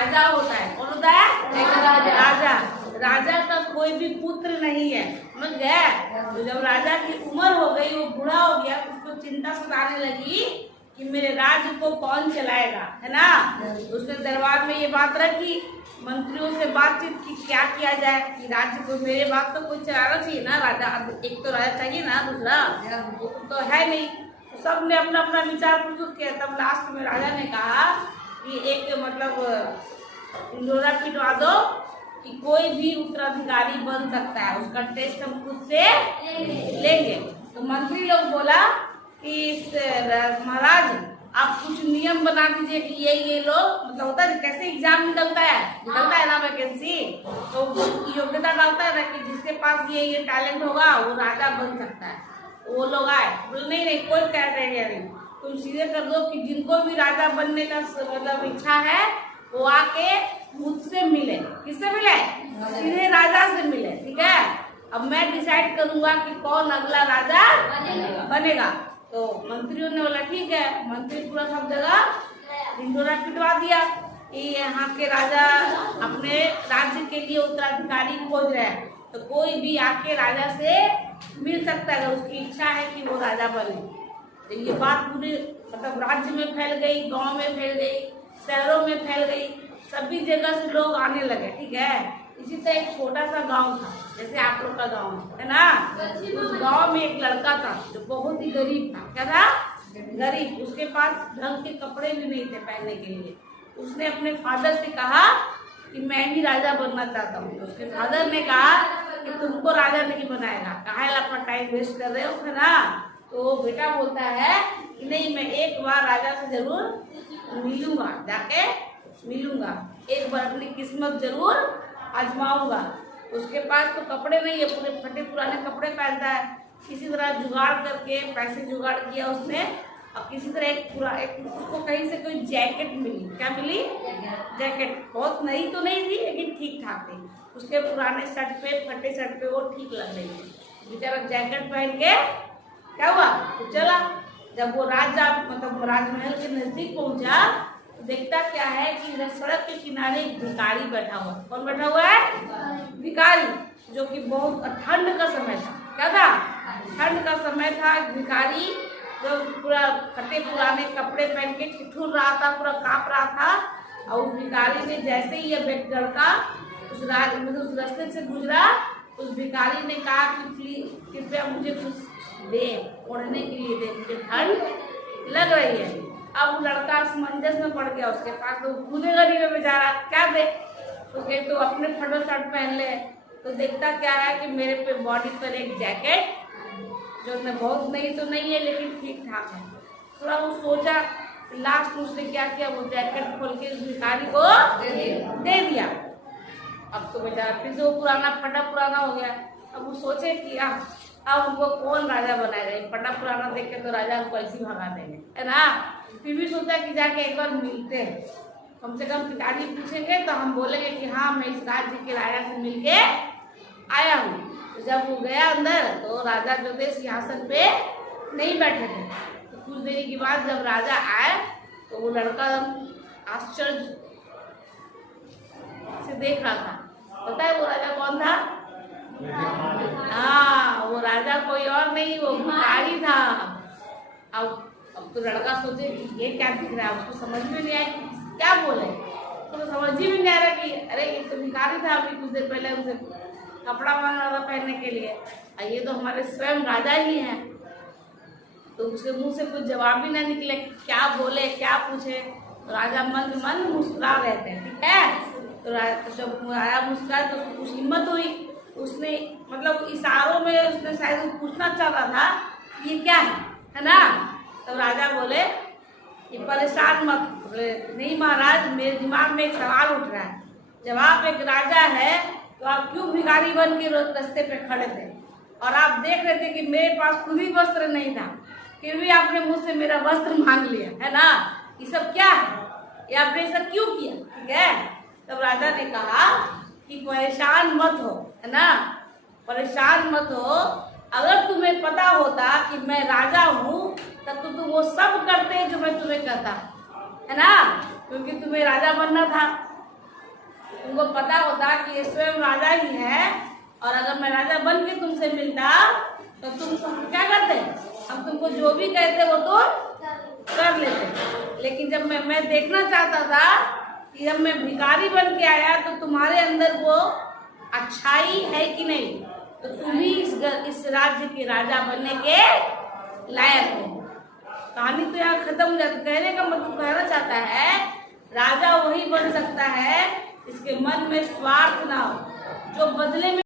राजा होता है। कौन होता है? राजा। राजा का कोई भी पुत्र नहीं है, समझ गया? तो जब राजा की उम्र हो गई, वो बूढ़ा हो गया, तो उसको चिंता सताने लगी कि मेरे राज्य को कौन चलाएगा, है ना? उसने दरबार में ये बात रखी, मंत्रियों से बातचीत की क्या किया जाए कि राज्य को, मेरे बात तो कोई चलाना चाहिए ना राजा। अब एक तो राजा चाहिए ना, दूसरा तो है नहीं। तो सब ने अपना अपना विचार प्रस्तुत किया। तब लास्ट में राजा ने कहा कि एक मतलब इंडोरा पिटवा दो कि कोई भी उत्तराधिकारी बन सकता है, उसका टेस्ट हम खुद से लेंगे। तो मंत्री लोग बोला कि महाराज आप कुछ नियम बना दीजिए कि ये लोग, मतलब होता है कैसे एग्जाम निकलता है ना वैकेंसी, तो योग्यता डालता है ना कि जिसके पास ये टैलेंट होगा वो राजा बन सकता है। वो लोग आए, बोले नहीं कोई क्राइटेरिया नहीं, तुम सीधे कर दो कि जिनको भी राजा बनने का मतलब इच्छा है वो आके मुझसे मिले। किससे मिले? सीधे राजा से मिले, ठीक है? अब मैं डिसाइड करूंगा कि कौन अगला राजा बनेगा। तो मंत्रियों ने बोला ठीक है। मंत्री पूरा सब जगह इंडोरा पिटवा दिया कि यहाँ के राजा अपने राज्य के लिए उत्तराधिकारी खोज रहे हैं, तो कोई भी आके राजा से मिल सकता है अगर उसकी इच्छा है कि वो राजा बने। तो ये बात पूरे मतलब राज्य में फैल गई, गांव में फैल गई, शहरों में फैल गई, सभी जगह से लोग आने लगे, ठीक है? इसी तरह एक छोटा सा गांव था, जैसे आप लोग का गांव है ना, उस गांव में एक लड़का था जो बहुत ही गरीब था। क्या था? गरीब। उसके पास ढंग के कपड़े भी नहीं थे पहनने के लिए। उसने अपने फादर से कहा कि मैं ही राजा बनना चाहता हूँ। तो उसके फादर ने कहा कि तुमको राजा नहीं बनाएगा, काहे अपना टाइम वेस्ट कर रहे हो, है ना? तो बेटा बोलता है कि नहीं, मैं एक बार राजा से जरूर मिलूंगा, जाके मिलूंगा, एक बार अपनी किस्मत जरूर आजमाऊंगा। उसके पास तो कपड़े नहीं है, पूरे फटे पुराने कपड़े पहनता है। किसी तरह जुगाड़ करके पैसे जुगाड़ किया उसने, और किसी तरह एक उसको कहीं से कोई जैकेट मिली। क्या मिली? जैकेट। बहुत नई तो नहीं थी लेकिन ठीक ठाक थी। उसके पुराने शर्ट पे, फटे शर्ट पे वो ठीक लग रही थी। बेचारा जैकेट पहन के क्या हुआ, तो चला। जब वो राजा मतलब राजमहल के नजदीक पहुंचा तो देखता क्या है कि सड़क के किनारे एक भिखारी बैठा हुआ। कौन बैठा हुआ है? भिखारी, जो कि बहुत ठंड का समय था। क्या था? ठंड का समय था। भिखारी जो पूरा फटे पुराने कपड़े पहन के ठिठुर रहा था, पूरा कांप रहा था। और उस भिखारी ने जैसे ही यह लड़का उस रास्ते से गुजरा, उस भिखारी ने कहा कि प्लीज कृपया मुझे कुछ दे, ओढ़ने के लिए दे, मुझे ठंड लग रही है। अब लड़का असमंजस में पड़ गया, उसके पास तो खुद गरीब है बेचारा, क्या दे? उसके तो अपने फटा शर्ट पहन ले। तो देखता क्या है कि मेरे पे बॉडी पर एक जैकेट, जो बहुत नई तो नहीं है लेकिन ठीक ठाक है। थोड़ा वो सोचा, लास्ट उसने क्या किया, वो जैकेट खोल के उस भिखारी को दे दिया। अब तो बेचारा फिर से वो पुराना फटा पुराना हो गया। अब वो सोचे कि अब उनको कौन राजा बनाएगा, फटा पुराना देख के तो राजा को ऐसे ही भगा देंगे, है ना? फिर भी सोचा कि जाके एक बार मिलते हैं, कम से कम भिखारी पूछेंगे तो हम बोलेंगे कि हाँ मैं इस राज्य के राजा से मिलके आया हूँ। तो जब वो गया अंदर तो राजा जो थे सिंहासन पे नहीं बैठे थे। तो कुछ देर के बाद जब राजा आए तो वो लड़का आश्चर्य से देख रहा था। पता है वो राजा कौन था? हाँ, वो राजा कोई और नहीं, वो भिखारी था। अब तो लड़का सोचे कि ये क्या दिख रहा है, उसको समझ में नहीं आया कि क्या बोले। तो समझ ही में नहीं आ रहा कि अरे ये तो भिखारी था, अभी कुछ देर पहले उसे कपड़ा मांग रहा था पहनने के लिए, और ये तो हमारे स्वयं राजा ही हैं। तो उसके मुंह से कुछ जवाब भी ना निकले, क्या बोले क्या पूछे। तो राजा मन मन मुस्कुरा रहे थे, ठीक है? तो जब राजा मुस्कुराया तो उसको कुछ हिम्मत हुई, उसने मतलब इशारों में उसने शायद पूछना चाह रहा था ये क्या है ना? तब राजा बोले कि परेशान मत। नहीं महाराज, मेरे दिमाग में एक सवाल उठ रहा है, जब आप एक राजा है तो आप क्यों भिखारी बन के रोज रास्ते पे खड़े थे, और आप देख रहे थे कि मेरे पास खुद ही वस्त्र नहीं था, फिर भी आपने मुझसे मेरा वस्त्र मांग लिया, है ना? ये सब क्या है, ये आपने सब क्यों किया, ठीक है? तब राजा ने कहा कि परेशान मत हो, है ना? परेशान मत हो। अगर तुम्हें पता होता कि मैं राजा हूँ तब तो तुम वो सब करते जो मैं तुम्हें कहता, है ना? क्योंकि तुम्हें राजा बनना था। तुमको पता होता कि ये स्वयं राजा ही है, और अगर मैं राजा बन के तुमसे मिलता तो तुम क्या करते? हम तुमको जो भी कहते वो तो कर लेते। लेकिन जब मैं देखना चाहता था कि जब मैं भिखारी बन के आया तो तुम्हारे अंदर वो अच्छाई है कि नहीं, तो तुम ही इस राज्य के राजा बनने के लायक हो। कहानी तो यहाँ खत्म हो जाती। कहने का मतलब कहना चाहता है राजा वही बन सकता है जिसके मन में स्वार्थ ना हो, जो बदले में